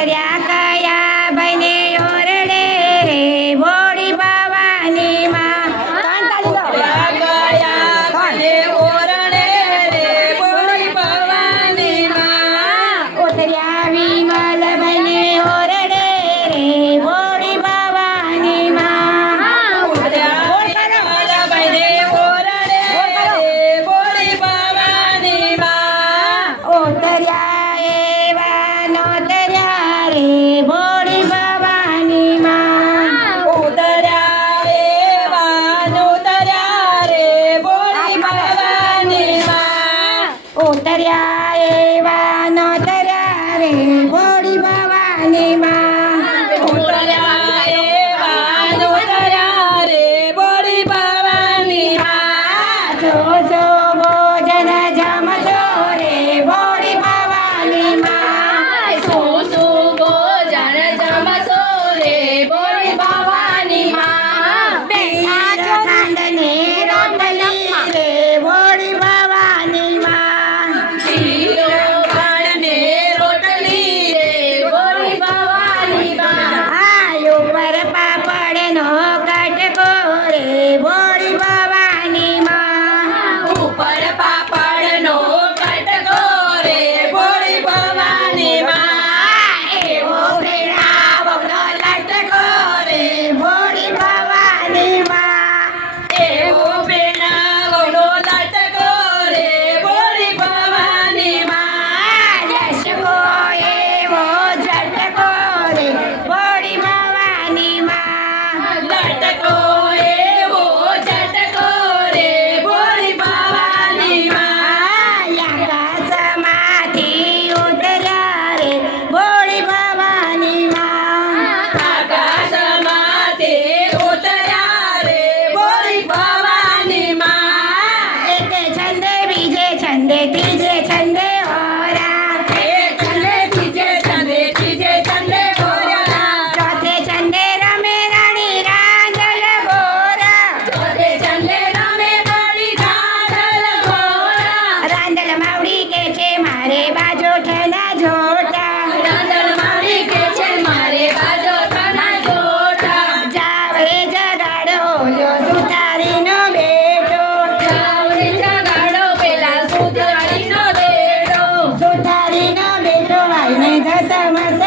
ઉતર્યા કયા બને ઓરડે રે ભોળી ભવાની માં ઉતર્યા વિમલ બને ઓરડે રે ભોળી ભવાની માં ઉતર્યા એવા નોતર્યા રે ભોળી ભવાની માં ઉતર્યા એવા નોતર્યા રે ભોળી ભવાની માં જો જો ભોજન જમજો રે ભોળી ભવાની માં બેઠા ખાંડને રોટલી રે ભોળી ભવાની માં આયો પર પાપડનો કટકો રે ભોળી ભવાની માં ઉપર પાપડનો કટકો રે ભોળી ભવાની માં એવો ભેળાવનો લટકો રે ભોળી ભવાની માં એવો બેનાવનો લટકો રે ભોળી ભવાની માં દશકો એવો ઝટકો રે ભોળી ભવાની માં લટકો એવો ઝટકો રે ભોળી ભવાની માં આકાશમાંથી ઉતર્યા રે ભોળી ભવાની માં આકાશમાંથી ઉતર્યા રે ભોળી ભવાની માં એકે છંદે બીજે છંદે ત્રીજે છંદે હોરા ત્રીજે છંદે ભોળ્યા ચોથે છંદે રમે રાણી રાંદલ ગોરા ચોથે છંદે રમે રાણી રાંદલ ગોરા રાંદલ માવડી કે છે મારે બાજોઠના જોટા રાંદલ મારી કે છે મારે બાજોઠના જોટા જાવ રે જગાડો ઓલ્યો સુતારીનો બેટો જાવરે જગાડો પેલા સુતારીનો બેડો સુતારીનો બેટો આઈને ધસમસ